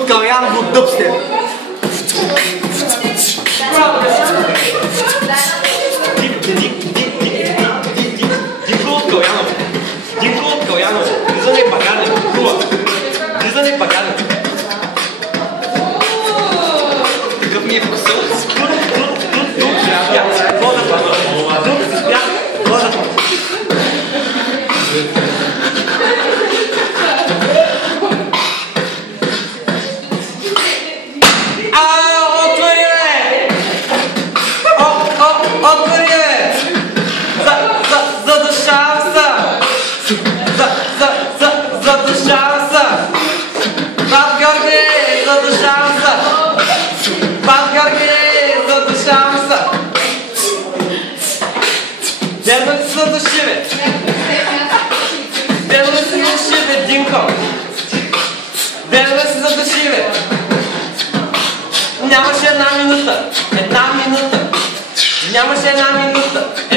от Каляново дъбстеп. Динко от Каляново. Влизане багане. Влизане багане. Такъв ми е вкусъл. Дерват се задуши, бе! Дерват се задуши, бе, Динко! Дерват се задуши, бе! Нямаше една минута! Нямаше една минута!